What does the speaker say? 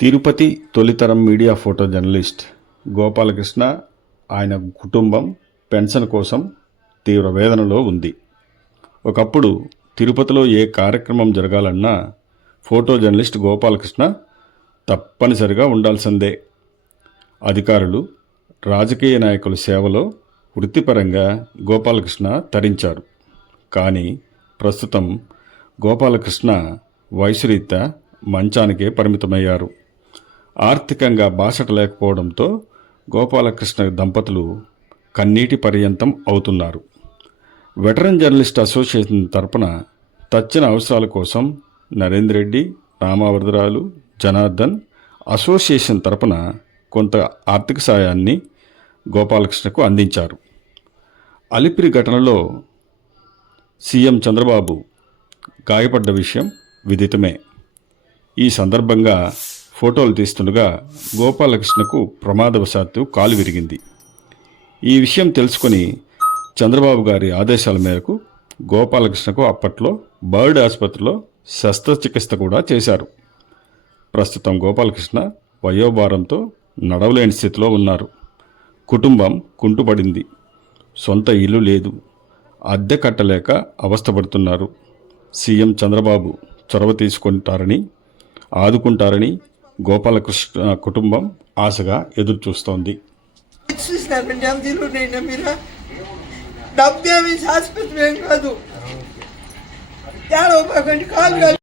తిరుపతి తొలితరం media photo journalist Gopalakrishna ఆయన కుటుంబం పెన్షన్ కోసం తీవ్ర వేదనలో ఉంది. ఒకప్పుడు తిరుపతిలో ఏ కార్యక్రమం జరగాలన్నా ఫోటో జర్నలిస్ట్ గోపాలకృష్ణ తప్పనిసరిగా ఉండాల్సిందే. అధికారులు, రాజకీయ నాయకుల సేవలో వృత్తిపరంగా గోపాలకృష్ణ తరించారు. కానీ ప్రస్తుతం గోపాలకృష్ణ వయసురీత్యా మంచానికే పరిమితమయ్యారు. ఆర్థికంగా బాసట లేకపోవడంతో గోపాలకృష్ణ దంపతులు కన్నీటి పర్యంతం అవుతున్నారు. వెటరన్ జర్నలిస్ట్ అసోసియేషన్ తరపున తక్షణ అవసరాల కోసం నరేందర్ రెడ్డి, రామవరదరాలు, జనార్దన్ అసోసియేషన్ తరపున కొంత ఆర్థిక సాయాన్ని గోపాలకృష్ణకు అందించారు. అలిపిరి ఘటనలో సీఎం చంద్రబాబు గాయపడ్డ విషయం విదితమే. ఈ సందర్భంగా ఫోటోలు తీస్తుండగా గోపాలకృష్ణకు ప్రమాదవశాత్తు కాలు విరిగింది. ఈ విషయం తెలుసుకొని చంద్రబాబు గారి ఆదేశాల మేరకు గోపాలకృష్ణకు అప్పట్లో బర్డ్ ఆసుపత్రిలో శస్త్రచికిత్స కూడా చేశారు. ప్రస్తుతం గోపాలకృష్ణ వయోభారంతో నడవలేని స్థితిలో ఉన్నారు. కుటుంబం కుంటుపడింది. సొంత ఇల్లు లేదు. అద్దె కట్టలేక అవస్థపడుతున్నారు. సీఎం చంద్రబాబు చొరవ తీసుకుంటారని, ఆదుకుంటారని గోపాలకృష్ణ కుటుంబం ఆశగా ఎదురుచూస్తోంది. డబ్బు ఆసుపత్రి ఏం కాదు.